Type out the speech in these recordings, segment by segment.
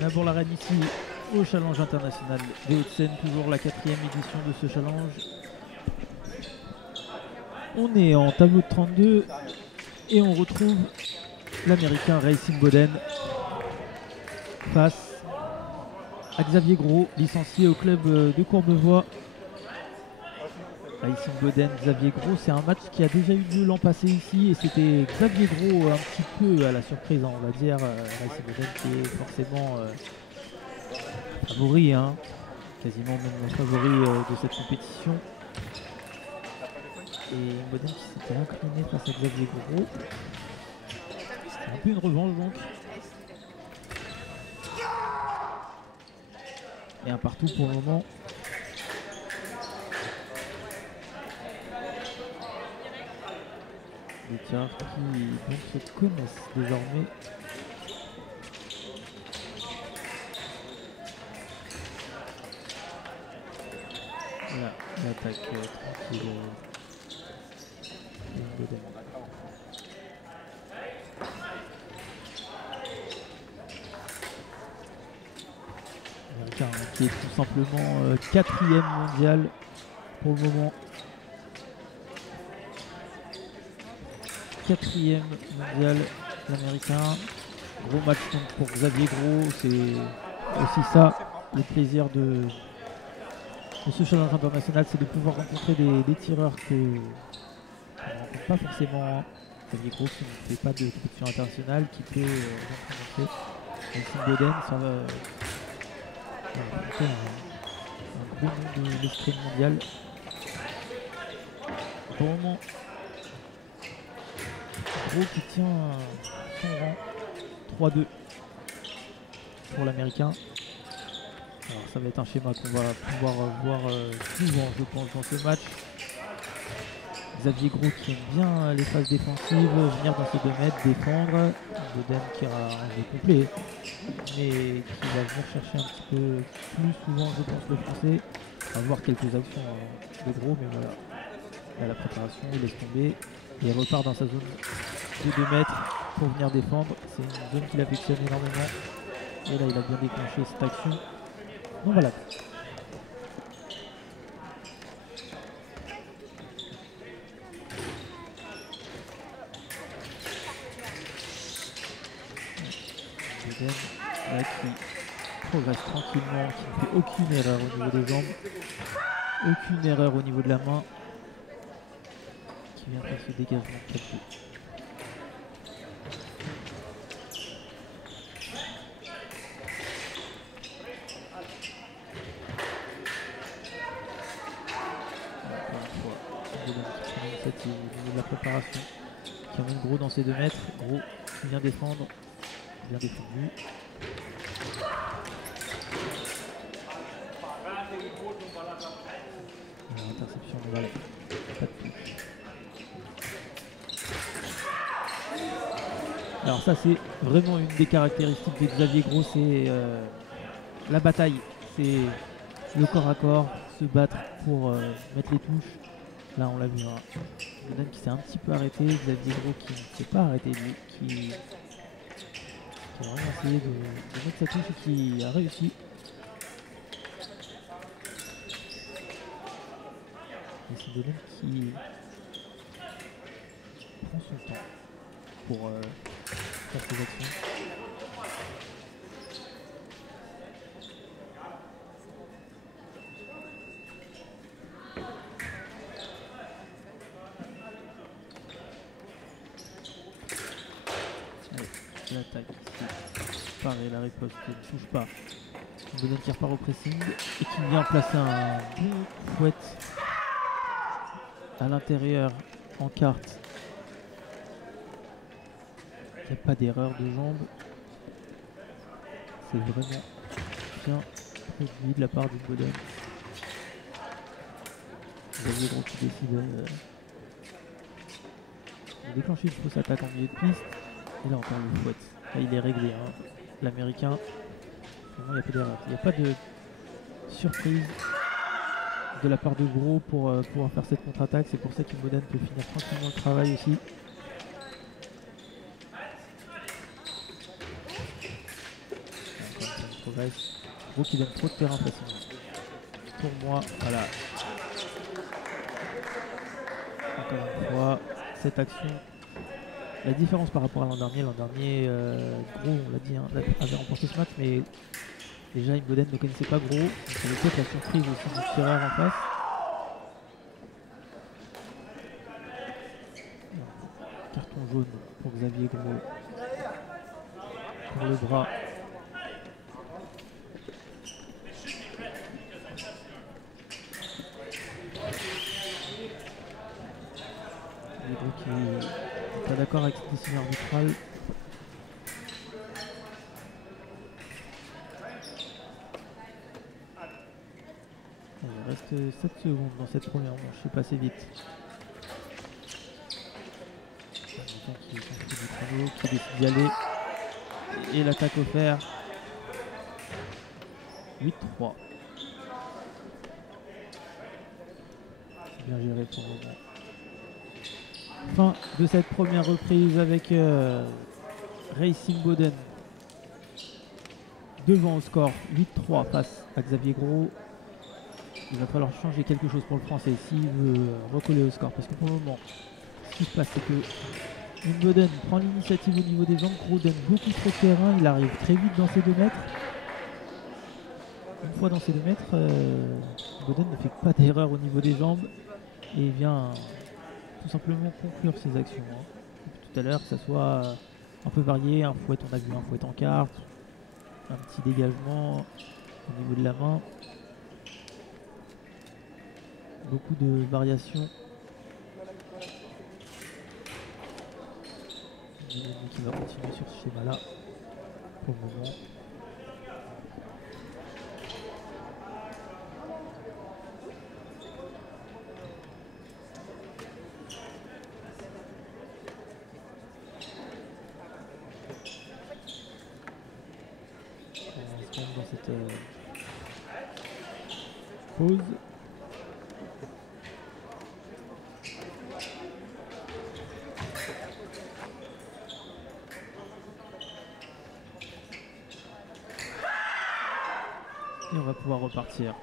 Nabour Larène ici au Challenge International des Hauts-de-Seine, toujours la 4e édition de ce challenge. On est en tableau de 32 et on retrouve l'Américain Racing Boden face à Xavier Gros, licencié au club de Courbevoie. Racing Boden, Xavier Gros, c'est un match qui a déjà eu lieu l'an passé ici et c'était Xavier Gros un petit peu à la surprise, on va dire. Racing Boden qui est forcément favori, hein, quasiment même le favori de cette compétition. Et Boden qui s'était incliné face à Xavier Gros. C'est un peu une revanche donc. Et un partout pour le moment. Les tireurs qui donc se connaissent désormais. Voilà, l'attaque tranquille. Américain qui est tout simplement 4e mondial pour le moment. 4e mondial, l'Américain. Gros match donc pour Xavier Gros, c'est aussi ça le plaisir de ce challenge international, c'est de pouvoir rencontrer des tireurs qu'on ne rencontre pas forcément. Xavier Gros qui ne fait pas de compétition internationale, qui peut rencontrer Racing Boden, ça va un gros nom de l'escrime mondial. Pour le moment, Gros qui tient son rang, 3-2 pour l'Américain. Alors ça va être un schéma qu'on va pouvoir voir souvent, je pense, dans ce match. Xavier Gros qui aime bien les phases défensives, venir dans ses 2 mètres, défendre. Boden qui aura un jeu complet, mais qui va venir chercher un petit peu plus souvent, je pense, le français. On va voir quelques actions de Gros, mais voilà. Là, la préparation, il laisse tomber. Et il repart dans sa zone de 2 mètres pour venir défendre. C'est une zone qu'il affectionne énormément. Et là, il a bien déclenché cette action. Donc voilà. Boden, là, qui progresse tranquillement, qui ne fait aucune erreur au niveau des jambes, aucune erreur au niveau de la main, qui vient faire ce dégagement de 4-2. Au niveau de la préparation, qui emmène Gros dans ses 2 mètres. Gros qui vient défendre, bien défendu. Interception de balle, pas de touche. Alors ça c'est vraiment une des caractéristiques de Xavier Gros, c'est la bataille, c'est le corps à corps, se battre pour mettre les touches. Là on l'a vu, hein. Boden qui s'est un petit peu arrêté, Xavier Gros qui ne s'est pas arrêté lui, qui a vraiment essayé de mettre sa touche et qui a réussi. Et c'est Boden qui prend son temps pour faire ses actions. L'attaque ici, pareil, la riposte qui ne touche pas. Boden qui repart au pressing et qui vient placer un bon fouette à l'intérieur en carte. Il n'y a pas d'erreur de jambe. C'est vraiment bien produit de la part du Boden. Xavier Gros qui décide de déclencher une fausse attaque en milieu de piste. Et là encore le fouette. Là il est réglé, hein. L'Américain. Il n'y a pas d'erreur. Il n'y a pas de surprise de la part de Gros pour pouvoir faire cette contre-attaque. C'est pour ça que Boden peut finir tranquillement le travail aussi. progresse. Gros qui donne trop de terrain facilement. Pour moi, voilà. Encore une fois, cette action. La différence par rapport à l'an dernier, Gros, on l'a dit, hein, avait remporté ce match, mais déjà Imboden ne connaissait pas Gros. Donc ça avait peut-être la surprise aussi du tireur en face. Carton jaune pour Xavier Gros. Pour le bras. Gros qui n'est pas d'accord avec cette décision arbitrale. Il reste 7 secondes dans cette première manche, c'est passé vite. Qui décide d'y aller. Et l'attaque offerte. 8-3. Bien géré pour le moment. Fin de cette première reprise avec Racing Boden devant au score 8-3 face à Xavier Gros. Il va falloir changer quelque chose pour le français s'il veut recoller au score, parce que pour le moment ce qui se passe c'est que Boden prend l'initiative au niveau des jambes. Gros donne beaucoup trop de terrain, il arrive très vite dans ses 2 mètres. Une fois dans ses 2 mètres, Boden ne fait pas d'erreur au niveau des jambes et vient tout simplement conclure ses actions. Hein. Depuis tout à l'heure, que ça soit un peu varié, un fouet, on a vu un fouet en carte, un petit dégagement au niveau de la main. Beaucoup de variations. Qui va continuer sur ce schéma-là pour le moment. On se rend dans cette pause. Et on va pouvoir repartir.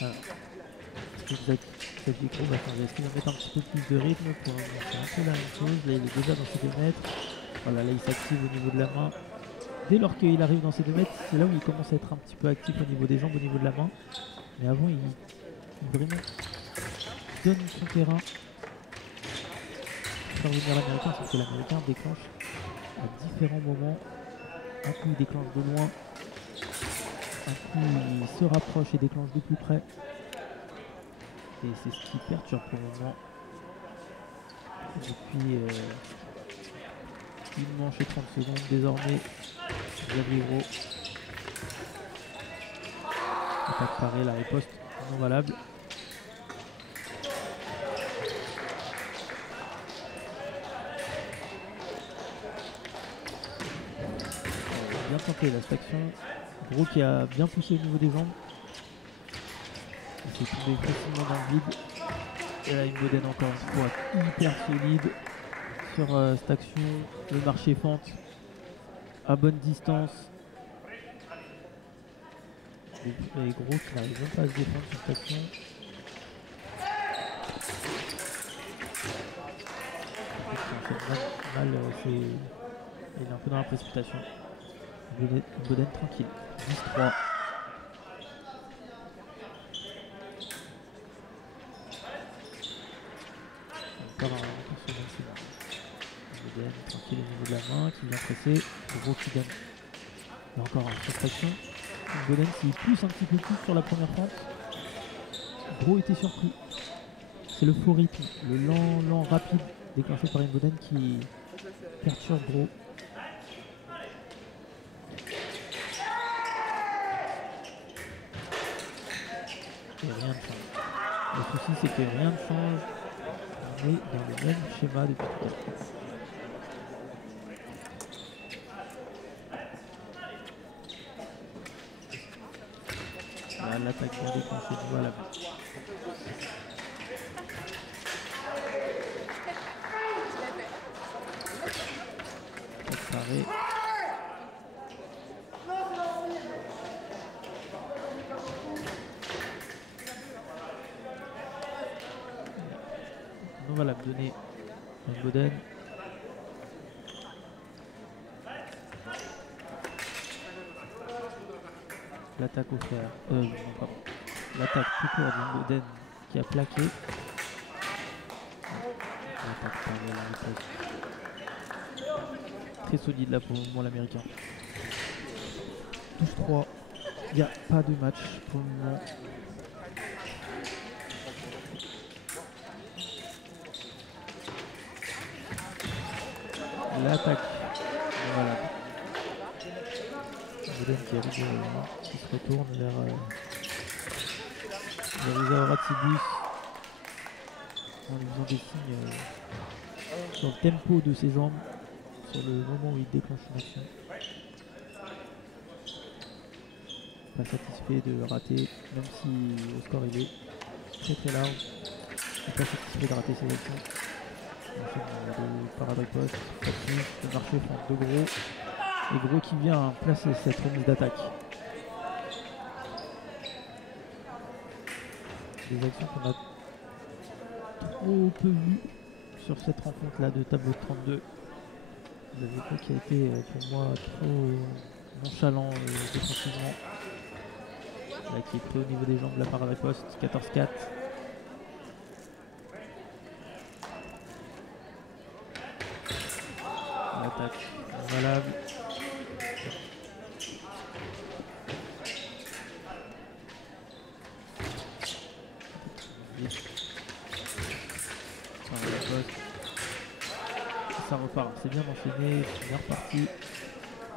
Alors, Xavier Gros va changer. Est-ce qu'il va mettre un petit peu plus de rythme pour c'est un peu la même chose. Là il est déjà dans ses 2 mètres. Voilà, là il s'active au niveau de la main. Dès lors qu'il arrive dans ses 2 mètres, c'est là où il commence à être un petit peu actif au niveau des jambes, au niveau de la main. Mais avant il vraiment donne son terrain. Faire venir l'américain, c'est que l'américain déclenche à différents moments. Un coup il déclenche de loin, un coup il se rapproche et déclenche de plus près. Et c'est ce qui perturbe pour le moment. Depuis une manche et 30 secondes désormais. Xavier Gros. Attaque parée, la riposte non valable. Bien tenté là cette action. Gros qui a bien poussé au niveau des jambes. Il s'est tombé facilement dans le vide. Et là Imboden encore une fois hyper solide sur cette action. Le marché fente à bonne distance. Et Gros qui n'arrive même pas à se défendre sur cette action. Mal, il est un peu dans la précipitation. Imboden tranquille. 10-3. Encore sur le Imboden tranquille au niveau de la main, qui vient presser. Gros qui donne. Il y a encore une frustration. Imboden s'il pousse un petit peu plus sur la première pente. Gros était surpris. C'est le faux rythme, le lent rapide déclenché par Imboden qui perturbe Gros. Et rien ne change. Le souci c'est que rien ne change. On est dans le même schéma depuis tout à l'heure. Là l'attaque bien déclenchée de Valab. Préparé. On va la donner à Boden. L'attaque au fer. Non, pardon. L'attaque tout court d'Imboden qui a plaqué. L'attaque par la très solide là pour le moment l'américain. Touche 3. Il n'y a pas de match pour le moment. L'attaque. Voilà. Boden qui se retourne vers Isaura Tsibus en lui faisant des signes sur le tempo de ses jambes, sur le moment où il déclenche une action. Pas satisfait de rater, même si au score il est très très large. Il n'est pas satisfait de rater ses actions. De parade riposte, le marché prend de gros. Et Gros qui vient placer cette remise d'attaque. Des actions qu'on a trop peu vues sur cette rencontre là de tableau de 32. Le Gros qui a été pour moi trop nonchalant défensivement. Là qui est pris au niveau des jambes de la parade riposte, 14-4. L'attaque valable. Ça repart, c'est bien enchaîné, c'est bien reparti.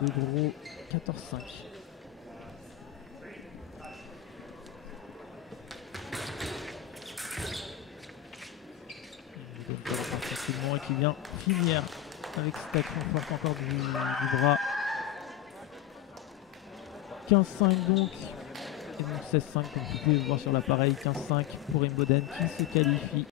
De Gros, 14-5. Et qui vient finir avec cette action forte encore du bras. 15-5 donc. Et donc 16-5 comme vous pouvez le voir sur l'appareil. 15-5 pour Imboden qui se qualifie